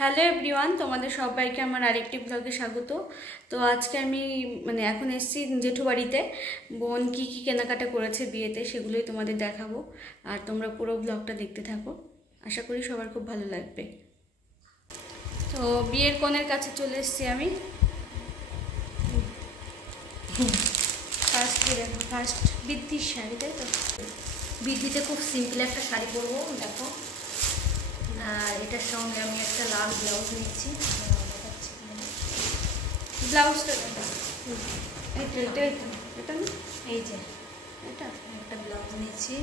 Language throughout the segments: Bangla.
হ্যালো এভরিওয়ান, তোমাদের সবাইকে আমার আরেকটি ব্লগে স্বাগত। তো আজকে আমি এখন এসেছি জেঠু বাড়িতে। বোন কি কি কেনাকাটা করেছে বিয়েতে সেগুলোই তোমাদের দেখাবো, আর তোমরা পুরো ব্লগটা দেখতে থাকো। আশা করি সবার খুব ভালো লাগবে। তো বিয়ের কনের কাছে চলে এসেছি আমি। ফার্স্ট বৃদ্ধির শাড়ি, তাই তো? বৃদ্ধিতে খুব সিম্পল একটা শাড়ি পরবো, দেখো। আর এটার সঙ্গে আমি একটা লাল ব্লাউজ নিচ্ছি। ব্লাউজটা এটা না, এই যে এটা একটা ব্লাউজ নিচ্ছি,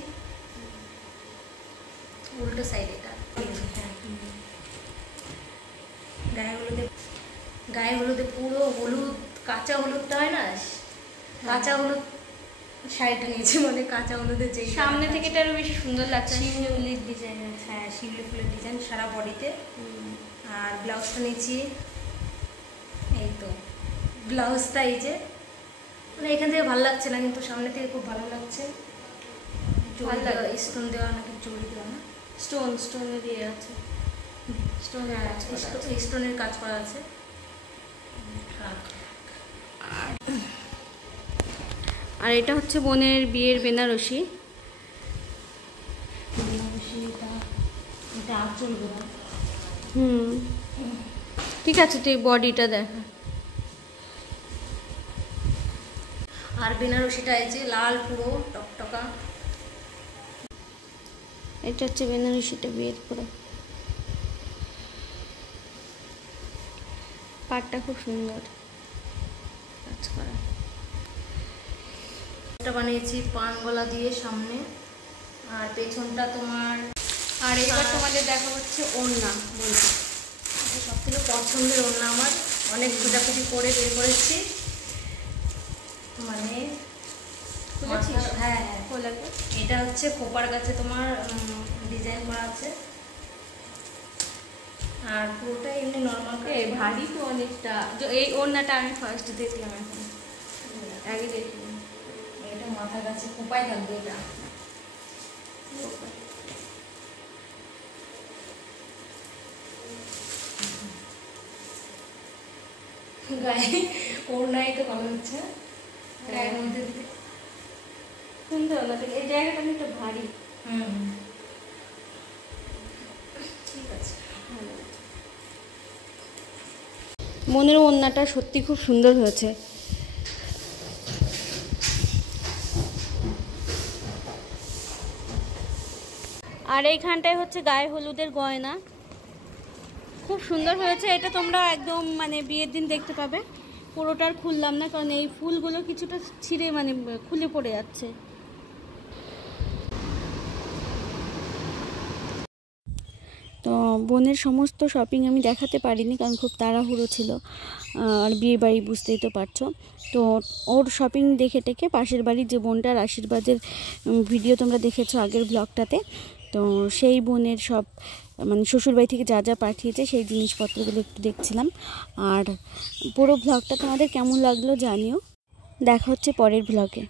উল্টো সাইড। এটা গায়ে হলুদে পুরো হলুদ, কাঁচা হলুদটা হয় না, কাঁচা হলুদ শাড়িটা নিয়েছি, মানে কাঁচা হলুদের যে সামনে থেকে এটা আরো বেশি সুন্দর লাগছে। শিউলির ডিজাইন, হ্যাঁ শিউলি ফুলের ডিজাইন সারা বডিতে। আর ব্লাউজটা নিয়েছি, এই তো ব্লাউজটা এই যে, মানে এখান থেকে ভালো লাগছে না, কিন্তু সামনে থেকে খুব ভালো লাগছে। স্টোন দেওয়া নাকি জড়ি দেওয়া না, স্টোনে দিয়ে আছে, স্টোনের কাজ করা আছে। আর এটা হচ্ছে বোনের বিয়ের বেনারসি। এটা আঁচল গোড়া। ঠিক আছে, তুই বডিটা দেখা। আর বেনারসিটা এই যে লাল পুরো টকটকা। এটা হচ্ছে বেনারসিটা বিয়ের পুরো। পাটটা খুব সুন্দর কাজ করা। এটা বানিয়েছি পান গলা দিয়ে সামনে, আর পেছনটা তোমার। আর এবার তোমাদের দেখা হচ্ছে ওড়না। সব থেকে পছন্দের ওড়না আমার, অনেক খোঁজাখুঁজি করে বের করেছি। মানে হ্যাঁ, এটা হচ্ছে খোপার কাছে তোমার ডিজাইন করা আছে, আর পুরোটা এমনি নর্মাল। ভারী তো অনেকটা। এই ওড়নাটা আমি ফার্স্ট দেখলাম, এখন আগে দেখিনি। এটা মাথার কাছে খোপায় থাকবে। এটা গায়ে ওড়নাই তো ভালো হচ্ছে, গায়ের মধ্যে দিতে সুন্দর না? এই জায়গাটা অনেকটা ভারী। ঠিক আছে। মনের ওড়নাটা সত্যি খুব সুন্দর হয়েছে। আর এইখানটায় হচ্ছে গায়ে হলুদের গয়না, খুব সুন্দর হয়েছে। এটা তোমরা একদম বিয়ের দিন দেখতে পাবে। পুরোটার খুললাম না, কারণ এই ফুলগুলো কিছুটা ছিঁড়ে খুলে পড়ে যাচ্ছে। তো বোনের সমস্ত শপিং আমি দেখাতে পারিনি, কারণ খুব তাড়াহুড়ো ছিল, আর বিয়ে বাড়ি বুঝতেই তো পারছো। তো ওর শপিং দেখে টেকে পাশের বাড়ির যে বোনটার আশীর্বাদের ভিডিও তোমরা দেখেছো আগের ব্লগটাতে, তো সেই বোনের সব শ্বশুরবাড়ি থেকে যা যা পাঠিয়েছে সেই জিনিসপত্রগুলো একটু দেখছিলাম। আর পুরো ব্লগটা তোমাদের কেমন লাগলো জানিও। দেখা হচ্ছে পরের ব্লগে।